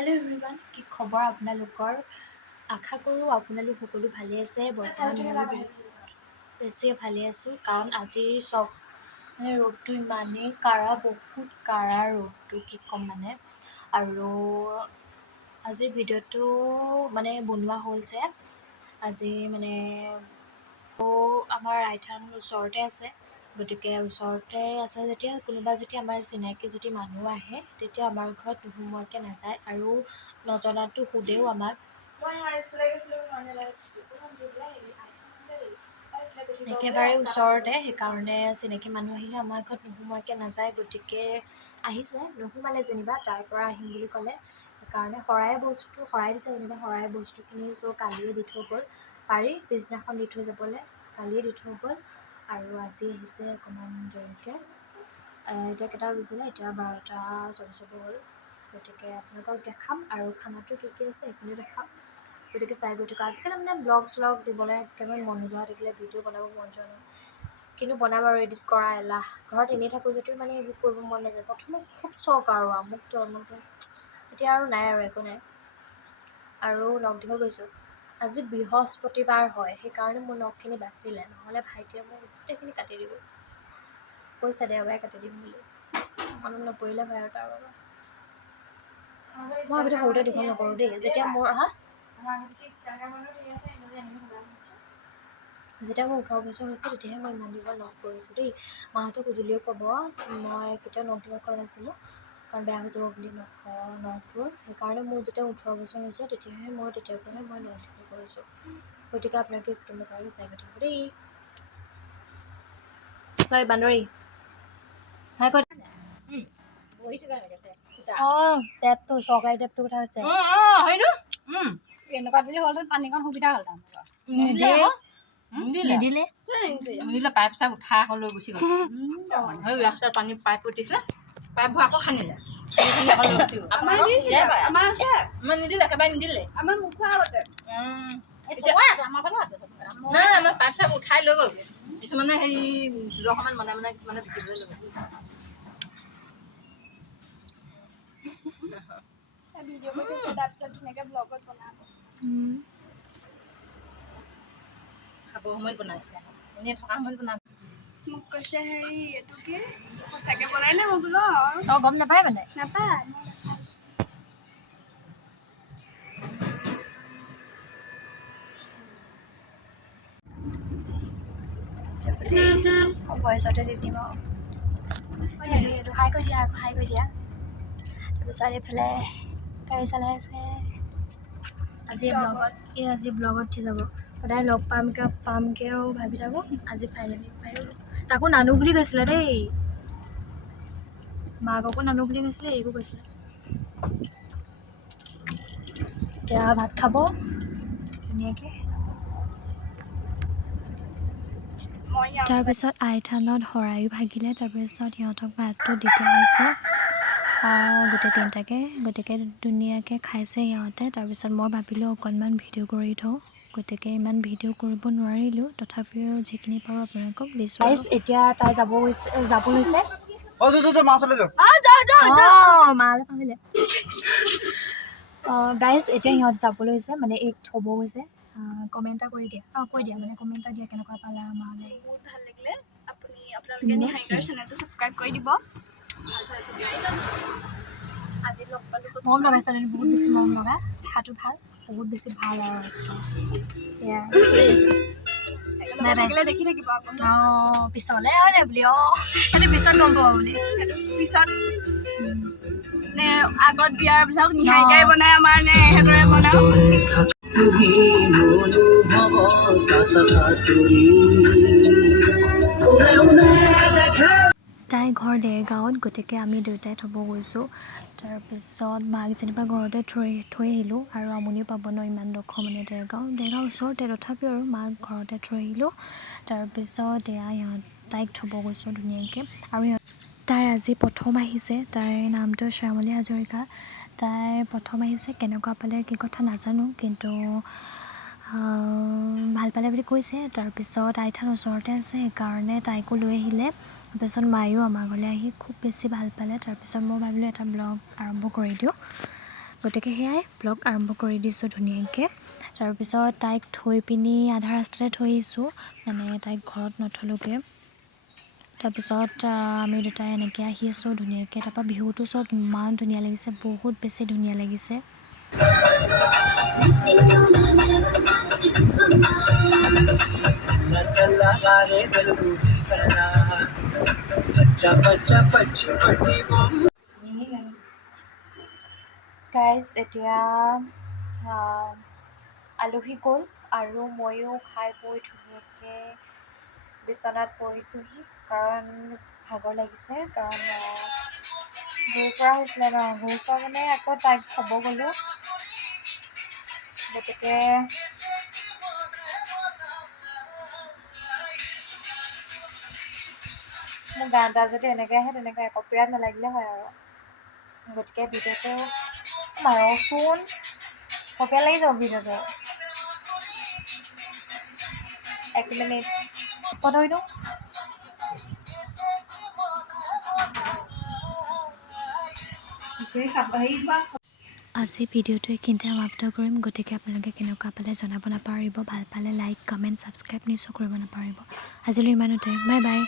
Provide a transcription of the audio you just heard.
Hello' everyone, কি খবৰ আপোনালোকৰ? আশা কৰোঁ আপোনালোক সকলো ভালে আছে। বৰ্তমান ময়ো বহুত বেছি ভালে আছোঁ, কাৰণ আজি চব ৰ'দটো ইমানেই কাঢ়া, বহুত কাঢ়া ৰ'দটো, কি ক'ম মানে। আৰু আজিৰ ভিডিঅ'টো বনোৱা হ'ল যে আজি আমাৰ আইথান ওচৰতে আছে, গতিকে ওচৰতে আছে যেতিয়া কোনোবা যদি আমাৰ চিনাকি যদি মানুহ আহে তেতিয়া আমাৰ ঘৰত নোসোমোৱাকৈ নাযায়, আৰু নজনাটো সোধেও আমাক। একেবাৰে ওচৰতে, সেইকাৰণে চিনাকি মানুহ আহিলে আমাৰ ঘৰত নোসোমোৱাকৈ নাযায়। গতিকে আহিছে, নোসোমালে যেনিবা, তাৰ পৰা আহিম বুলি ক'লে, সেইকাৰণে শৰাই দিছে যেনিবা। শৰাই বস্তুখিনি কালিয়ে দি থৈ গ'ল, পাৰি পিছদিনাখন দি থৈ যাবলৈ, কালিয়ে দি থৈ গ'ল। আৰু আজি আহিছে অকণমান দেৰিকৈ। এতিয়া কেইটা বাজিলে? এতিয়া 12:44 হ'ল। গতিকে আপোনালোকক দেখাম, আৰু খানাটো কি কি আছে সেইখিনিও দেখাম। গতিকে চাই গৈ থকা। আজিকালি ব্লগ শ্লগ দিবলৈ একেবাৰে মন নোযোৱা থাকিলে, ভিডিঅ' বনাব মন যোৱা নাই, কিন্তু বনাম আৰু এডিট কৰা এলাহ। ঘৰত এনেই থাকোঁ যদিও এইবোৰ কৰিব মন নাযায়। প্ৰথমে খুব চখ আৰু আমুকটো আমুকটো, এতিয়া আৰু নাই, আৰু একো নাই। আৰু নখ দীঘল গৈছোঁ। আজি বৃহস্পতিবাৰ হয়, সেইকাৰণে মোৰ নখখিনি বাচিলে, নহ'লে ভাইটিয়ে মোৰ গোটেইখিনি কাটি দিব। কৈছে দেওবাৰে কাটি দিম বুলি, মনত নপৰিলে ভাই আৰু তাৰ লগত। মই আগতে সৰুতে দীঘল নকৰোঁ দেই, যেতিয়া মোৰ 18 বছৰ হৈছে তেতিয়াহে মই ইমান দীঘল নখ কৰিছোঁ দেই। মাহঁতে গধূলিও ক'ব মই কেতিয়াও নখ দীঘল কৰা নাছিলোঁ, কাৰণ বেয়া হৈ যাব বুলি নখবোৰ। সেইকাৰণে মোৰ যেতিয়া 18 বছৰ হৈছে তেতিয়াৰ পৰাহে মই নখ দীঘল কৰিছোঁ। গতিকে আপোনালোকে স্কিমৰ কাৰণে চাই থাকিব দেই। হয় বান্দৰী, হয় ক'ত? টেপটো চৰকাৰী টেপটোৰ কথা হৈছে। এনেকুৱা বুলি হ'লতো পানীকণ সুবিধা হ'ল তাৰ নিদিলে পাইপ চাইপ উঠাই আকৌ লৈ গুচি গ'ল। সেই ৰাস্তাত পানী পাইপ উঠিছিলে, পাইপবোৰ আকৌ খান্দিলে, নিদিলে, একেবাৰে নিদিলে। আমাৰ মুখৰ আগতে নাই, আমাৰ পাইপ চাইপ উঠাই লৈ গ'ল। কিছুমানে সেই সমান মনে কিছুমানে বিকিবলৈ লৈ গ'ল। ভিডিঅ' কৰি থৈছে, তাৰপিছত ধুনীয়াকৈ ব্লগত বনাব। খাব সময়ত বনাইছে, এনেই থকা সময়ত বনাব। মোক কৈছে হেৰি এইটো কি সঁচাকৈ বনাই নে? মই বোলো তই গম নাপায় নাপায়। ভইচতে দি দিম আৰু এইটো হাই কৰি দিয়া, হাই কৰি দিয়া। তাৰপিছত এইফালে গাড়ী চলাই আছে। আজি ব্লগত উঠি যাব। সদায় লগ পামকৈ আৰু ভাবি থাকোঁ, আজি ফাইনেলি পাই গ'লোঁ। তাকো নানো বুলি কৈছিলে দেই, মাককো নানো বুলি কৈছিলে, এইকো কৈছিলে। এতিয়া ভাত খাব ধুনীয়াকৈ। তাৰপিছত আইথানত শৰাইও ভাগিলে, তাৰপিছত সিহঁতক ভাতটো দি দিয়া হৈছে গোটেই তিনিটাকে। গতিকে ধুনীয়াকৈ খাইছে সিহঁতে। তাৰপিছত মই ভাবিলোঁ অকণমান ভিডিঅ' কৰি থওঁ, গতিকে ইমান ভিডিঅ' কৰিব নোৱাৰিলোঁ, তথাপিও যিখিনি পাৰোঁ আপোনালোকক দিছোঁ। এতিয়া তাই যাব লৈছে। গাইজ এতিয়া সিহঁত যাবলৈ হৈছে, এইক থ'ব গৈছে। কমেণ্ট এটা কৰি দিয়া, কৈ দিয়া কমেণ্ট এটা দিয়া, কেনেকুৱা পালা আমালৈ। বহুত ভাল লাগিলে। আপোনালোকে নিহাৰিকাৰ চেনেলটো ছাবস্ক্ৰাইব কৰি দিব। আজি লগ পালোঁ, মৰম লগা ছোৱালী, বহুত বেছি মৰম লগা, দেখাটো ভাল, বহুত বেছি ভাল আৰু থাকিলে দেখি থাকিব আকৌ। পিছলৈ হয় নাই বুলি, সেইটো পিছত গম পাব বুলি, পিছত নে আগত বিয়াৰ পিছত নিহাৰিকাই বনাই আমাৰ নে এহেঁতৰে বনাওঁ। তাই ঘৰ দেৰগাঁৱত, গতিকে আমি দুয়োটাই থ'ব গৈছোঁ। তাৰপিছত মাক যেনিবা ঘৰতে থৈ আহিলোঁ, আৰু আমনিও পাব ন ইমান ডোখৰ দেৰগাঁও ওচৰতে, তথাপিও আৰু মাক ঘৰতে থৈ আহিলোঁ। তাৰপিছত তাইক থ'ব গৈছোঁ ধুনীয়াকৈ। আৰু তাই আজি প্ৰথম আহিছে, তাইৰ নামটো শ্যামলী হাজৰিকা। তাই প্ৰথম আহিছে, কেনেকুৱা পালে কি কথা নাজানো, কিন্তু ভাল পালে বুলি কৈছে। তাৰপিছত আইথান ওচৰতে আছে, সেইকাৰণে তাইকো লৈ আহিলে। তাৰপিছত মায়েও আমাৰ ঘৰলৈ আহি খুব বেছি ভাল পালে। তাৰপিছত মই ভাবিলোঁ এটা ব্লগ আৰম্ভ কৰি দিওঁ। গতিকে সেয়াই ব্লগ আৰম্ভ কৰি দিছোঁ ধুনীয়াকৈ। তাৰপিছত তাইক থৈ পিনি আধা ৰাস্তাতে থৈ আহিছোঁ, মানে তাইক ঘৰত নথলোগৈ। তাৰপিছত আমি দুটাই এনেকৈ আহি আছোঁ ধুনীয়াকৈ। তাৰপৰা বিহুটো চব ইমান ধুনীয়া লাগিছে, বহুত বেছি ধুনীয়া লাগিছে। গাইজ এতিয়া আলহী গ'ল আৰু ময়ো খাই বৈ ধুনীয়াকৈ বিচনাত পৰিছোঁহি, কাৰণ ভাগৰ লাগিছে। কাৰণ ঘূৰি ফুৰা হৈছিলে ন, ঘূৰি ফুৰা মানে আকৌ তাইক থ'ব গ'লোঁ। গতিকে মোৰ গান এটা যদি এনেকৈ আহে তেনেকৈ কপিৰাইট নালাগিলে হয় আৰু। গতিকে ভিডিঅ'টো মাৰচোন, কপিৰাইট লাগি যাব ভিডিঅ'টো। 1 মিনিট পঢ়ি দিওঁ। আজি ভিডিঅ'টো এইখিনিতে সমাপ্ত কৰিম। গতিকে আপোনালোকে কেনেকুৱা পালে জনাব নাপাহৰিব। ভাল পালে লাইক, কমেণ্ট, ছাবস্ক্ৰাইব নিশ্চয় কৰিব নাপাহৰিব। আজিলৈ ইমানতে, বাই বাই।